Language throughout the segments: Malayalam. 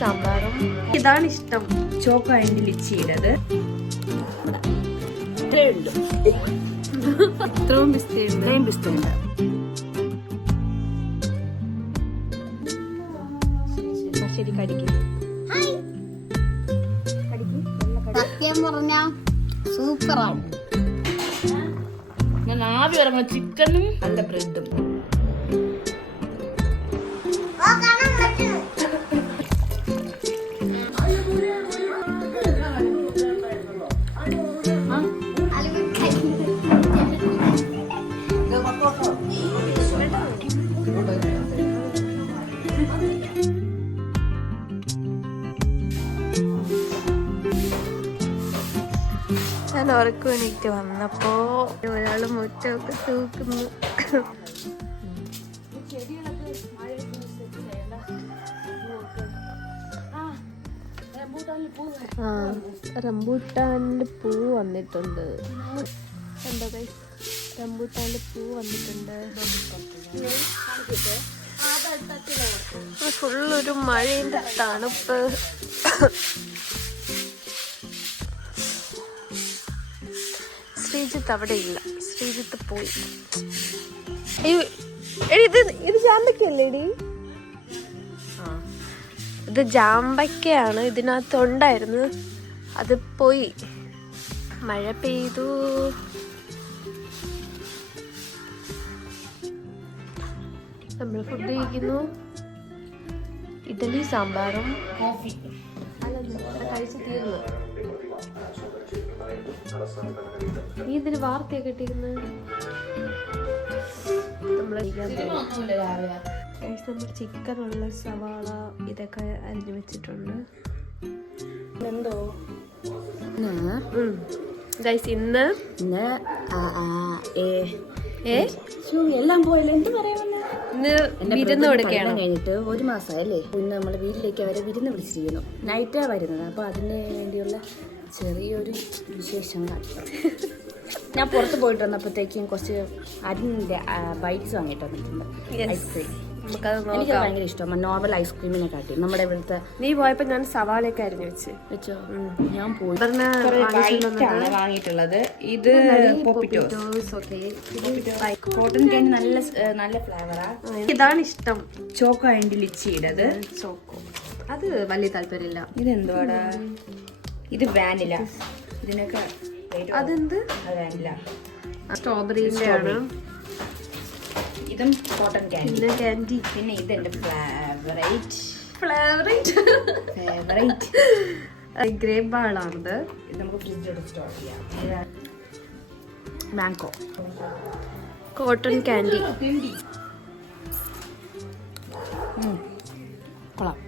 സാമ്പാറും ഇതാണ് ഇഷ്ടം. ചോക്ക ആൻഡ് ലിച്ചിയുടേത് ഇത്രയും പിസ്തയുണ്ട്. ശരി കടിക്കും. സത്യം പറഞ്ഞ സൂപ്പറാണ്. ഞാൻ ആവി ഇറങ്ങുന്ന ചിക്കനും നല്ല ബ്രെഡും. ഞാൻ ഉറക്കം എണീറ്റ് വന്നപ്പോ ഒരാള് മുറ്റമൊക്കെ തൂക്കുന്നു. റംബൂട്ടാന്റെ പൂ വന്നിട്ടുണ്ട്. എന്താ റംബൂട്ടാന്റെ പൂ വന്നിട്ടുണ്ട്. ഫുള്ളൊരു മഴയുടെ തണുപ്പ്. ശ്രീജിത്ത് അവിടെ ഇല്ല, ശ്രീജിത്ത് പോയി. ഇത് ജാമ്പയ്ക്കല്ലേടി? ഇത് ജാമ്പയ്ക്കയാണ്. ഇതിനകത്ത് ഉണ്ടായിരുന്നു, അത് പോയി. മഴ പെയ്തു. നമ്മൾ ഫുഡ് കഴിക്കുന്നു. ഇഡലി സാമ്പാറും കോഫി കഴിച്ചു തീർന്നു. നീ ഇതിന് വാർത്തയൊക്കെ ഇട്ടിരുന്നു. നമ്മൾ ചിക്കനുള്ള സവാള ഇതൊക്കെ അരിഞ്ഞു വെച്ചിട്ടുണ്ട്. എന്തോ ഗൈസ് ഇന്ന് എല്ലാം പോയല്ലോ. എന്ത് പറയാ, വിരുന്ന് കൊടുക്കുകയാണ്. കഴിഞ്ഞിട്ട് 1 മാസമായല്ലേ. പിന്നെ നമ്മള് വീട്ടിലേക്ക് അവരെ വിരുന്ന് വിളിച്ചിരിക്കുന്നു. നൈറ്റാ വരുന്നത്. അപ്പൊ അതിന് വേണ്ടിയുള്ള ചെറിയൊരു വിശേഷങ്ങളാണ്. ഞാൻ പുറത്ത് പോയിട്ട് വന്നപ്പോഴത്തേക്കും കുറച്ച് അരിന്റെ ബൈറ്റ്സ് വാങ്ങിയിട്ട് വന്നിട്ടുണ്ട്. ഐസ്ക്രീം എനിക്ക് ഭയങ്കര ഇഷ്ടമാണ്. നോർമൽ ഐസ്ക്രീമിനെ കാട്ടി നമ്മുടെ ഇവിടുത്തെ. നീ പോയപ്പോ ഞാൻ സവാളയൊക്കെ അരിഞ്ഞു വെച്ചോ. ഞാൻ പോയി വാങ്ങിയിട്ടുള്ളത്. ഇത് കോട്ടൺ ക്യാൻഡി നല്ല ഫ്ലേവറാ. ഇതാണ് ഇഷ്ടം. ചോക്ക ആൻഡ് ലിച്ചിയുടേത്. ചോക്കോ അത് വലിയ താല്പര്യമില്ല. ഇതെന്തുവാടാ? ഇത് വാനില. ഇതിനൊക്കെ അതെന്ത്? വാനില. സ്ട്രോബെറിന്റെ ആണ്. ഇതും കോട്ടൺ ക്യാൻഡി. പിന്നെ ഇതെന്റെ ഫേവറേറ്റ് ഗ്രേപ്പ് ബാളാണിത്. ഇത് നമുക്ക് ഫ്രിഡ്ജിൽ സ്റ്റോർ ചെയ്യാം. മാംഗോ കോട്ടൺ ക്യാൻഡി കൊള്ളാം.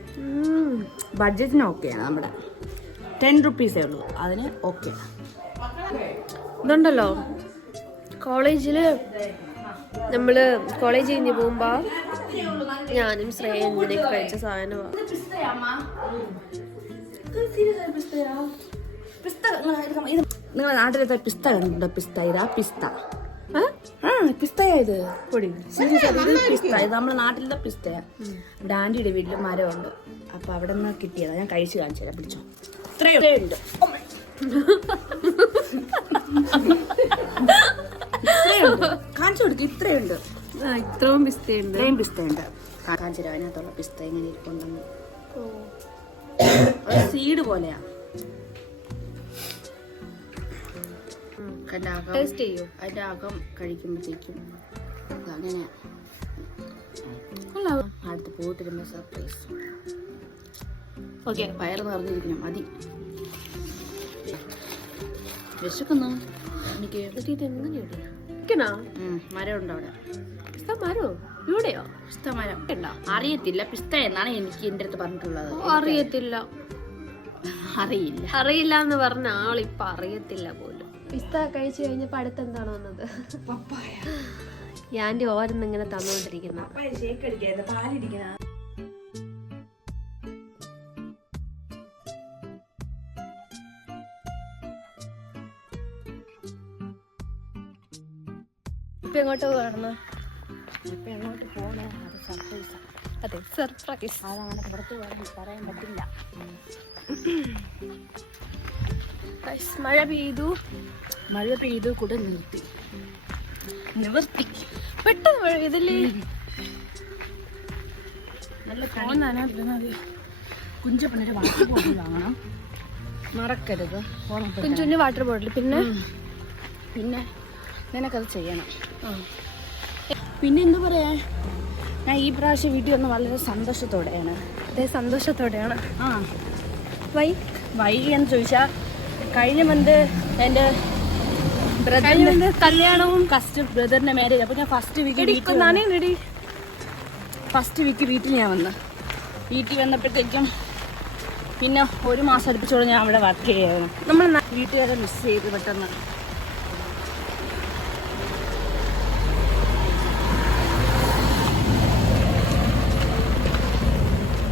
ബഡ്ജറ്റിന് ഓക്കെയാണ്. നമ്മുടെ 10 റുപ്പീസേ ഉള്ളൂ. അതിന് ഓക്കെ. ഇതുണ്ടല്ലോ കോളേജില് നമ്മള് കോളേജ് കഴിഞ്ഞ് പോകുമ്പോ ഞാനും ശ്രേയഞ്ജനൊക്കെ കഴിച്ച സാധനമാണ്. നിങ്ങളുടെ നാട്ടിലത്തെ പിസ്ത കണ്ടിട്ടുണ്ടോ? പിസ്ത ഇതാ പിസ്ത. പിസ്തയാ ഇത്. പിസ്ത ഇത് നമ്മുടെ നാട്ടിലത്തെ പിസ്തയാ. ഡാൻഡിയുടെ വീട്ടിൽ മരമുണ്ട്. അപ്പൊ അവിടെ നിന്ന് കിട്ടിയതാ. ഞാൻ കഴിച്ചു കാണിച്ചു തരാം. പിടിച്ചോ. ഇത്രയുണ്ട്. കാണിച്ചു കൊടുക്കും. ഇത്രയുണ്ട്. ഇത്രയും പിസ്തയുണ്ട്. കാണിച്ചു തരാം. അതിനകത്തുള്ള പിസ്ത എങ്ങനെ ഇരിക്കുന്നുണ്ടെന്ന്. സീഡ് പോലെയാ. അതിന്റെ അകം കഴിക്കുമ്പോഴത്തേക്കും അങ്ങനെയാ. അടുത്ത് പോയിട്ടിരുമ്പോ സർപ്രൈസ്. ഓക്കെ, വയറ് നിറഞ്ഞിരിക്കണം. മതി. വിശക്കുന്നു എനിക്ക്. മരമുണ്ട് അവിടെ. മരോ ഇവിടെയോ? പിസ്ത മരം അറിയത്തില്ല. പിസ്ത എന്നാണ് എനിക്ക് എന്റെ അടുത്ത് പറഞ്ഞിട്ടുള്ളത്. അറിയില്ല എന്ന് പറഞ്ഞ ആളിപ്പൊ അറിയത്തില്ല പോലും. പിസ്ത കഴിച്ചു കഴിഞ്ഞപ്പോ അടുത്തെന്താണ് വന്നത്? ആന്റി ഓരോന്ന് ഇങ്ങനെ തന്നോണ്ടിരിക്കുന്ന. ഇപ്പൊ എങ്ങോട്ട് പോകണം? ഇപ്പൊ എങ്ങോട്ട് പോകണേ? അത് സർപ്രൈസാ. അതെ സർപ്രൈസ്. അതങ്ങനെ പുറത്ത് പറയാൻ പറ്റില്ല. മഴ പെയ്തു കൂടെ നിവർത്തി പെട്ടെന്ന് മഴ പെയ്തല്ലേ. നല്ല തോന്നാനാ. കുഞ്ചപ്പനൊരു വാട്ടർ ബോട്ടിൽ വാങ്ങണം, മറക്കരുത്. കുഞ്ചുവിന് വാട്ടർ ബോട്ടിൽ. പിന്നെ നിനക്കത് ചെയ്യണം. പിന്നെ എന്താ പറയാ, ഞാൻ ഈ പ്രാവശ്യം വീട്ടിൽ വന്ന് വളരെ സന്തോഷത്തോടെയാണ്. അതേ സന്തോഷത്തോടെയാണ്. വൈ എന്ന് ചോദിച്ചാൽ കഴിഞ്ഞ മന്ത് എൻ്റെ ബ്രദറിൻ്റെ കല്യാണവും ബ്രദറിൻ്റെ മാരേജ്. അപ്പോൾ ഞാൻ ഫസ്റ്റ് വീക്ക് വീട്ടിൽ ഞാൻ വന്നു. വീട്ടിൽ വന്നപ്പോഴത്തേക്കും പിന്നെ ഒരു മാസം അടുപ്പിച്ചോടെ ഞാൻ അവിടെ വർക്ക് ചെയ്യായിരുന്നു. നമ്മൾ വീട്ടുകാരെ മിസ് ചെയ്ത് പെട്ടെന്ന്.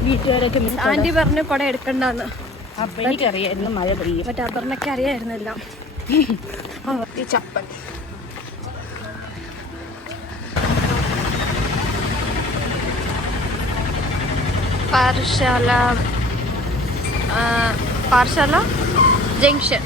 വീട്ടുകാരൊക്കെ മിസ്. ആന്റി പറഞ്ഞു കുട എടുക്കണ്ടെന്ന്. അപ്പം എനിക്കറിയായിരുന്നു മഴ പെയ്യും. മറ്റേ അപർണയ്ക്ക് അറിയായിരുന്നല്ലോ. ഈ ചപ്പൽ പാറശാല ജംഗ്ഷൻ.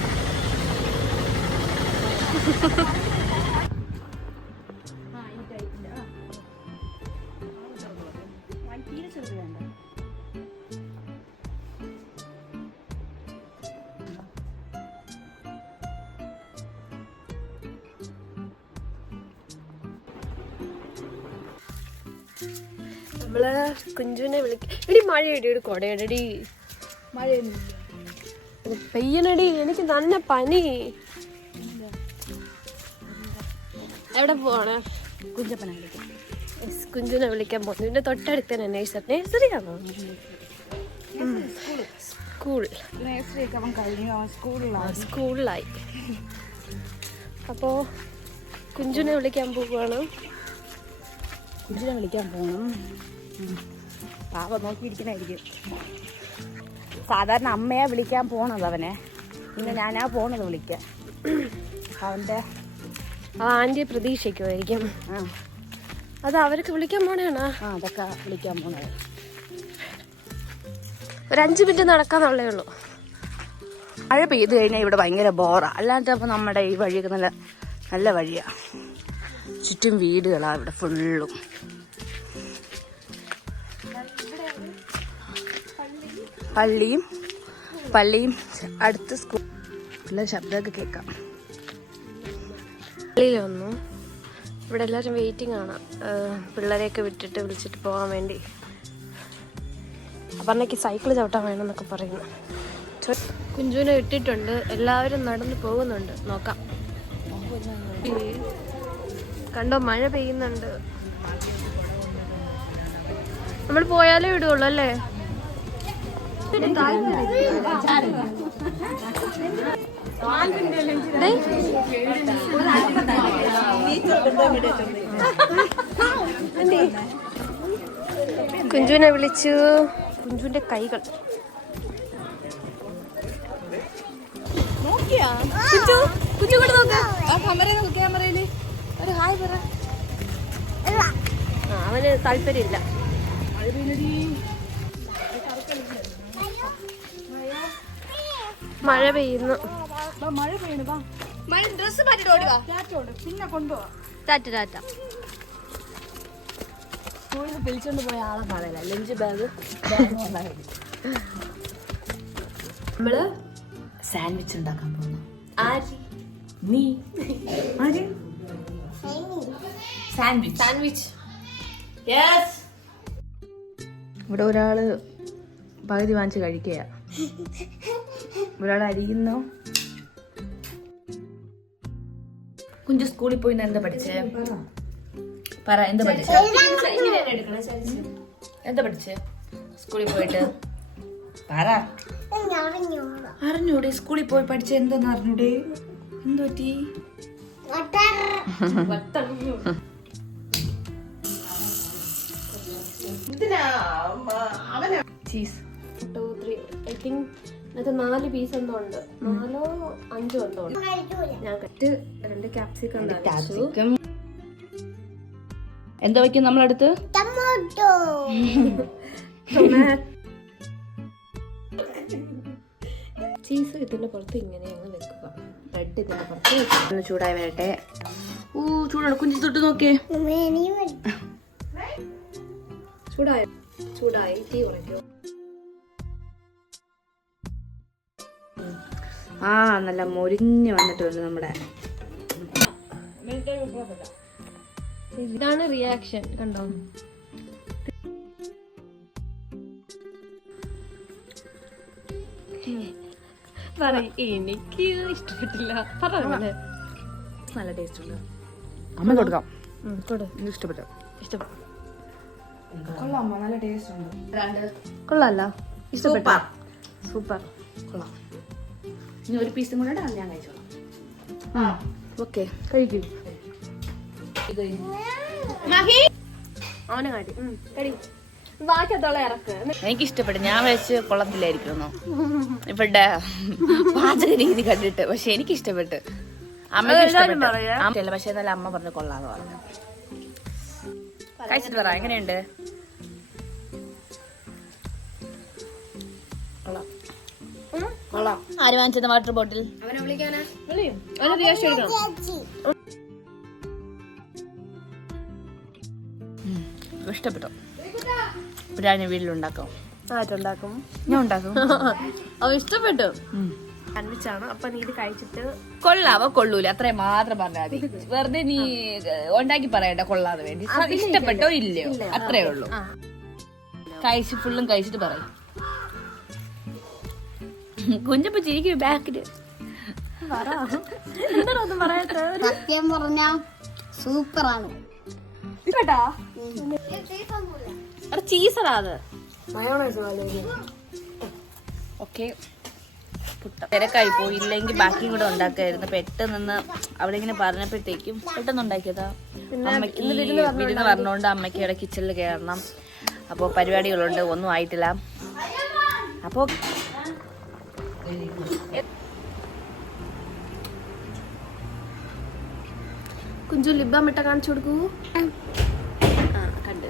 നമ്മള് കുഞ്ചുവിനെ വിളിക്ക. എടി മഴയടി, ഒരു കൊടയടി. പെയ്യണടി, എനിക്ക് നല്ല പനി. എവിടെ പോവാണ്? കുഞ്ചപ്പനെ വിളിക്കാം. കുഞ്ചുവിനെ വിളിക്കാൻ പോകുന്നു. ഇതിന്റെ തൊട്ടടുത്ത് തന്നെ നേഴ്സറിയാണോ? സ്കൂളിലായി. അപ്പോ കുഞ്ചുവിനെ വിളിക്കാൻ പോവുകയാണ്. കുഞ്ചിനെ വിളിക്കാൻ പോകണം. പാവ നോക്കിയിരിക്കണായിരിക്കും. സാധാരണ അമ്മയെ വിളിക്കാൻ പോണത് അവനെ. പിന്നെ ഞാനാ പോണത് വിളിക്കാൻ. അവൻ്റെ ആന്റിയെ പ്രതീക്ഷിക്കുമായിരിക്കും. അത് അവർക്ക് വിളിക്കാൻ പോണേണോ? അതൊക്കെ വിളിക്കാൻ പോണത്. ഒരു 5 മിനിറ്റ് നടക്കാന്നുള്ളേ ഉള്ളൂ. മഴ പെയ്ത് കഴിഞ്ഞാൽ ഇവിടെ ഭയങ്കര ബോറാ. അല്ലാത്തപ്പോൾ നമ്മുടെ ഈ വഴിയൊക്കെ നല്ല വഴിയാണ്. ചുറ്റും വീടുകളാണ് ഇവിടെ ഫുള്ളും. പള്ളിയും അടുത്ത് സ്കൂൾ. പിള്ളേർ ശബ്ദമൊക്കെ കേൾക്കാം. പള്ളിയിൽ വന്നു. ഇവിടെ എല്ലാവരും വെയിറ്റിംഗ് ആണ്. പിള്ളേരെയൊക്കെ വിട്ടിട്ട് വിളിച്ചിട്ട് പോകാൻ വേണ്ടി. അപർണയ്ക്ക് സൈക്കിൾ ചവിട്ടാൻ വേണമെന്നൊക്കെ പറയുന്നു. കുഞ്ചുവിനെ ഇട്ടിട്ടുണ്ട്. എല്ലാവരും നടന്നു പോകുന്നുണ്ട്. നോക്കാം. കണ്ടോ, മഴ പെയ്യുന്നുണ്ട്. നമ്മൾ പോയാലേ വിടുള്ളൂ അല്ലേ? കുഞ്ചുവിനെ വിളിച്ചു. കുഞ്ചുവിന്റെ കൈകൾ അവന് താല്പര്യമില്ല. മഴ പെയ്യുന്നു. ഡ്രസ് പിന്നെ കൊണ്ടുപോവാ. ടാറ്റ. സ്കൂളിൽ വിളിച്ചോണ്ട് പോയ ആളെ പറയല. ലഞ്ച് ബാഗ് നമ്മള് സാൻഡ്വിച്ച് ഉണ്ടാക്കാൻ പോകുന്നു. നീ സാൻഡ്വിച്ച്. ഇവിടെ ഒരാള് പകുതി വാങ്ങിച്ച് കഴിക്കുക. ഒരാൾ അരിയുന്നു. കുഞ്ചു സ്കൂളിൽ പോയി എന്താ പഠിച്ചേ? പറ, എന്താ പഠിച്ചേ? സ്കൂളിൽ പോയിട്ട് പറ. അറിഞ്ഞൂടെ? സ്കൂളിൽ പോയി പഠിച്ച എന്താന്ന് അറിഞ്ഞൂടെ? എന്ത് പറ്റി? Cheese 2, 3 I think. അത് 4 പീസ് എന്തോ ഉണ്ട്. 4 or 5 എന്തോ ഉണ്ട്. ഞാൻ 2 ക്യാപ്സിക്കം. എന്താ വയ്ക്കും നമ്മളടുത്ത്? ചീസ് ഇതിന്റെ പുറത്ത് ഇങ്ങനെ അങ്ങ് വെക്കുക. ബ്രെഡ് ഇതിന്റെ പുറത്ത് വെക്കുക. ചൂടായി വരട്ടെ. ചൂടാണ്. കുഞ്ചി തൊട്ട് നോക്കിയേ. ചൂടായി ചൂടായി തീ കുറയ്ക്കോ. നല്ല മൊരിഞ്ഞ് വന്നിട്ടുണ്ട് നമ്മുടെ. ഇതാണ് റിയാക്ഷൻ കണ്ടോ. എനിക്ക് ഇഷ്ടപ്പെട്ടില്ല. പറഞ്ഞേ നല്ല ടേസ്റ്റ് ഉണ്ട്. അമ്മ കൊടുക്കാം. ഇഷ്ടപ്പെട്ടു. ഇഷ്ടപ്പെട്ടു. കൊള്ളാം. നല്ല ടേസ്റ്റ് ഉണ്ട്. കൊള്ളാല്ല. ഇഷ്ടപ്പെട്ട. സൂപ്പർ. കൊള്ളാം. ഇനി ഒരു പീസും കൂടെ ഞാൻ കഴിച്ചോളാം. ഓക്കെ കഴിക്കൂ. അവനെ കാട്ടി കടി. ബാക്കിയത്തോളം ഇറക്ക്. എനിക്ക് ഇഷ്ടപ്പെട്ടു. ഞാൻ വെച്ച് കൊള്ളത്തില്ലായിരിക്കുന്നു ഇവിടെ പാചക രീതി കണ്ടിട്ട്. പക്ഷെ എനിക്ക് ഇഷ്ടപ്പെട്ടു. അമ്മയ്ക്ക് ഇഷ്ടപ്പെട്ടു. പക്ഷെ എന്നാലും അമ്മ പറഞ്ഞു കൊള്ളാന്ന് പറഞ്ഞു. കഴിച്ചിട്ട് പറ എങ്ങനെയുണ്ട്. കൊള്ളാം. ആര് വാങ്ങിച്ചത് വാട്ടർ ബോട്ടിൽ? അവനെ വിളിക്കാനാ. അവനെ റിയാക്ഷൻ എടുക്കണം. ഇഷ്ടപ്പെട്ടു. ഞാൻ വീട്ടിലുണ്ടാക്കാം. ആയിട്ടുണ്ടാക്കും. ഞാൻ ഉണ്ടാക്കും. അവ ഇഷ്ടപ്പെട്ടു. സാൻഡ്വിച്ചാണ്. അപ്പൊ നീ ഇത് കഴിച്ചിട്ട് കൊള്ളാവോ കൊള്ളൂല അത്രയും മാത്രം പറഞ്ഞാൽ മതി. വെറുതെ നീ ഉണ്ടാക്കി പറയണ്ട കൊള്ളാതെ വേണ്ടി. ഇഷ്ടപ്പെട്ടോ ഇല്ലയോ അത്രേ ഉള്ളൂ. കഴിച്ച് ഫുള്ളും കഴിച്ചിട്ട് പറയും. കുഞ്ഞപ്പ ചിരിക്കും ബാക്കില്. ഒന്നും പറയാത്ത. സത്യം പറഞ്ഞ സൂപ്പറാണ്. ചീസടാ അത്. ഓക്കെ. തിരക്കായി പോയി. ഇല്ലെങ്കിൽ ബാക്കിയും കൂടെ ഉണ്ടാക്കായിരുന്നു. പെട്ടെന്ന് അവിടെ ഇങ്ങനെ പറഞ്ഞപ്പോഴത്തേക്കും പെട്ടെന്ന് ഉണ്ടാക്കിയതാ. അമ്മയ്ക്ക് വിരുന്ന് പറഞ്ഞോണ്ട് അമ്മയ്ക്ക് ഇവിടെ കിച്ചണിൽ കയറണം. അപ്പോൾ പരിപാടികളുണ്ട്. ഒന്നും ആയിട്ടില്ല. അപ്പോൾ കുഞ്ചു ലിബാം ഇട്ട കാണിച്ചു കൊടുക്കൂ. കണ്ടു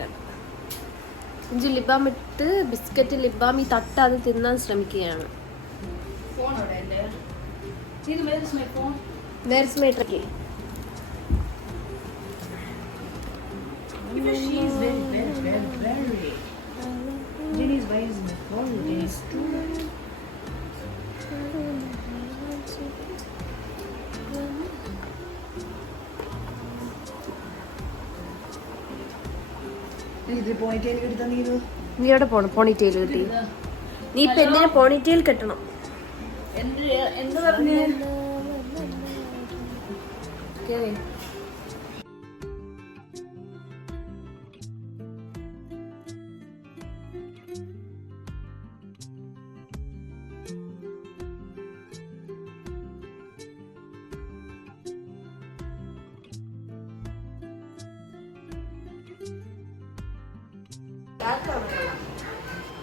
കുഞ്ചു ലിബാം ഇട്ട് ബിസ്ക്കറ്റ് ലിബാം ഈ തട്ട അത് തിന്നാൻ ശ്രമിക്കുകയാണ്. Where's my tricky? she's very. Jenny's wise in the phone. Jenny's നീ എവിടെ പോണം? പോണിറ്റെയിൽ കിട്ടി. നീ ഇപ്പൊ എന്തിനാ പോണിറ്റെയിൽ കെട്ടണം? എന്ത് പറഞ്ഞു?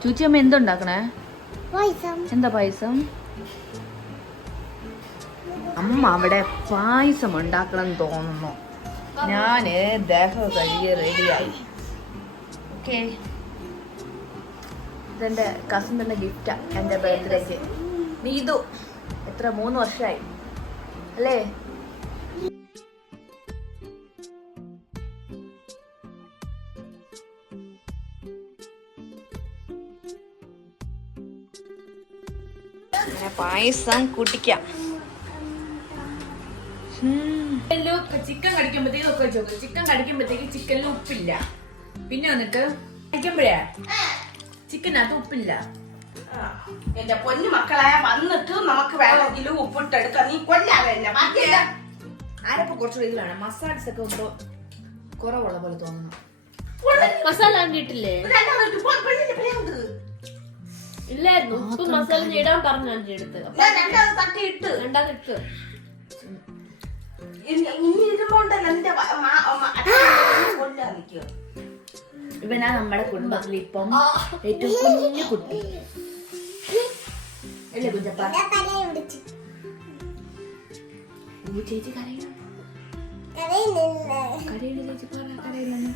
ചൂച്ചിയമ്മ എന്തുണ്ടാക്കണേ? എന്താ പായസം? അമ്മ അവിടെ പായസം ഉണ്ടാക്കണം തോന്നുന്നു. ഞാന് ദേഹം കഴുകി റെഡിയായി. ഓക്കെ. ഇതെന്റെ കസിൻ്റെ ഗിഫ്റ്റാ എൻ്റെ ബർത്ത്ഡേക്ക്. നീതു എത്ര 3 വർഷമായി അല്ലേ? പായസം കുടിക്കാം. ചിക്കൻ കടിക്കുമ്പോഴത്തേക്ക് ചിക്കൻ കടിക്കുമ്പോഴത്തേക്ക് ചിക്കനിൽ ഉപ്പില്ല. പിന്നെ വന്നിട്ട് കഴിക്കുമ്പോഴേ ചിക്കനകത്ത് ഉപ്പില്ല. എന്റെ പൊന്നു മക്കളായ വന്നിട്ട് നമുക്ക് വേണമെങ്കിലും ഉപ്പിട്ടെടുക്കാം. നീ കൊല്ലാതെ ബാക്കിയല്ല. ആരപ്പോ കുറച്ചുകൂടി ഇത് വേണം. മസാലസ് ഒക്കെ ഇപ്പൊ കുറവുള്ള പോലെ തോന്നുന്നു. മസാല ഇട്ടില്ലേ? ഇല്ലായിരുന്നു. ഉപ്പ് മസാല ഇടാൻ പറഞ്ഞു എൻ്റെ അടുത്ത്. തട്ടിയിട്ട് രണ്ടാമത് ഇനി ഇടുമ്പോണ്ടല്ലോ എന്റെ കൊല്ലാ നിൽക്കുക. ഇവനാ നമ്മുടെ കുടുംബത്തിൽ ഇപ്പം ഏറ്റവും കുഞ്ഞു കുട്ടി അല്ലേ കുഞ്ഞപ്പ? ചേച്ചി കരയില്ല ചേച്ചി പറ കരയില്ലെന്ന്.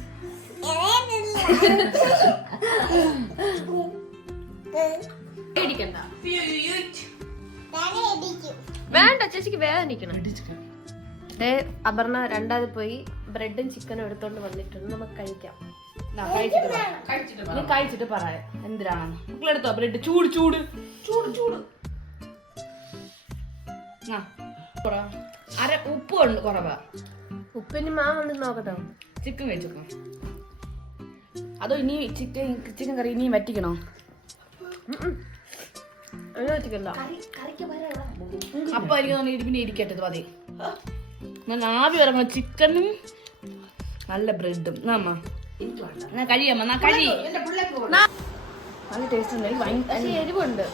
പേടിക്കണ്ട. വേണ്ട ചേച്ചിക്ക് വേദനിക്കണം. അപർണ രണ്ടാമത് പോയി ബ്രെഡും ചിക്കനും എടുത്തോണ്ട് വന്നിട്ടുണ്ട്. നമുക്ക് കഴിക്കാം. കഴിച്ചിട്ട് പറയാം എന്തിനാണ് മക്കളെടുത്തോ ബ്രെഡ്. ചൂട് ചൂട് ചൂട് ചൂട്. അര ഉപ്പ് ഉണ്ട് കുറവാ. ഉപ്പിന് മാ വന്നിട്ട് നോക്കട്ടോ. ചിക്കൻ കഴിച്ചോ. അതോ ഇനി ചിക്കൻ കറി ഇനിയും വറ്റിക്കണോ? അങ്ങനെ വെച്ചിക്കണ്ട. അപ്പൊ എനിക്ക് തോന്നുന്നു പിന്നെ ഇരിക്കട്ടെ മതി. ഞാൻ ആവി വരങ്ങ ചിക്കനും നല്ല ബ്രെഡും. ഞാൻ കഴിയമ്മ ഞാൻ കഴി. നല്ല ടേസ്റ്റ് ഉണ്ട്. എനിക്ക് ഭയങ്കര എരിവുണ്ട്.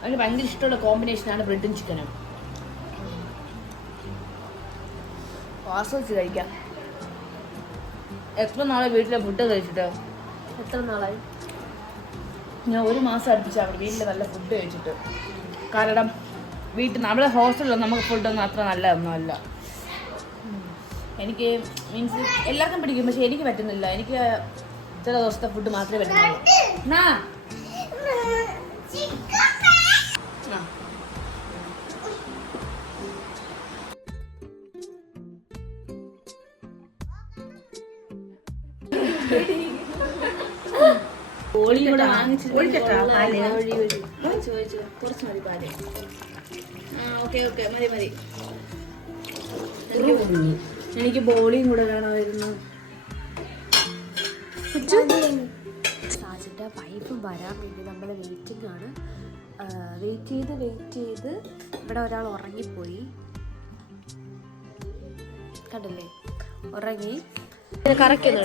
അതിന് ഭയങ്കര ഇഷ്ടമുള്ള കോമ്പിനേഷനാണ് ബ്രെഡും ചിക്കനും. ആസ്വദിച്ച് കഴിക്കാം. എത്ര നാളെ വീട്ടിലെ ഫുഡ് കഴിച്ചിട്ട്? എത്ര നാളായി? ഞാൻ 1 മാസം അടുപ്പിച്ചാണ് വീട്ടിൽ നല്ല ഫുഡ് കഴിച്ചിട്ട്. കാരണം വീട്ടിൽ നിന്ന് അവിടെ ഹോസ്റ്റലിൽ നമുക്ക് ഫുഡൊന്നും അത്ര നല്ലതൊന്നും അല്ല. എനിക്ക് മീൻസ് എല്ലാവർക്കും പിടിക്കും, പക്ഷെ എനിക്ക് പറ്റുന്നില്ല. എനിക്ക് ചില ദിവസത്തെ ഫുഡ് മാത്രമേ പറ്റുന്നുള്ളൂ. കൂടെ വാങ്ങിച്ചിട്ട് കുറച്ച് മതി പാല്. ഓക്കെ ഓക്കെ മതി മതി. എനിക്ക് ബോളിയും കൂടെ വേണമായിരുന്നു. സാജിന്റെ വൈഫ് വരാൻ വേണ്ടി നമ്മൾ വെയിറ്റിംഗ് ആണ്. വെയിറ്റ് ചെയ്ത് ഇവിടെ ഒരാൾ ഉറങ്ങിപ്പോയി. കണ്ടില്ലേ, ഉറങ്ങി. കറക്കുന്നു.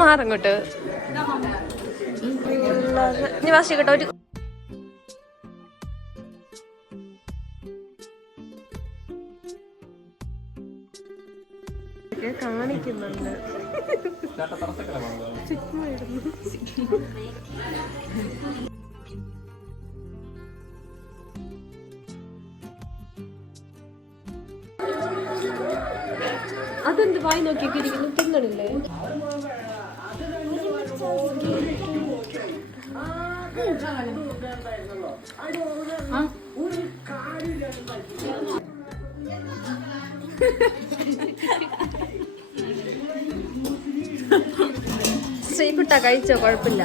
മാറങ്ങോട്ട് നിവാസി കേട്ടോ. ഒരു കാണിക്കുന്നുണ്ട്. അതെന്ത് വായി നോക്കിയൊക്കെ ഇരിക്കുന്നു, തിന്നണില്ലേ? ശ്രീകുട്ട കഴിച്ചോ, കുഴപ്പമില്ല.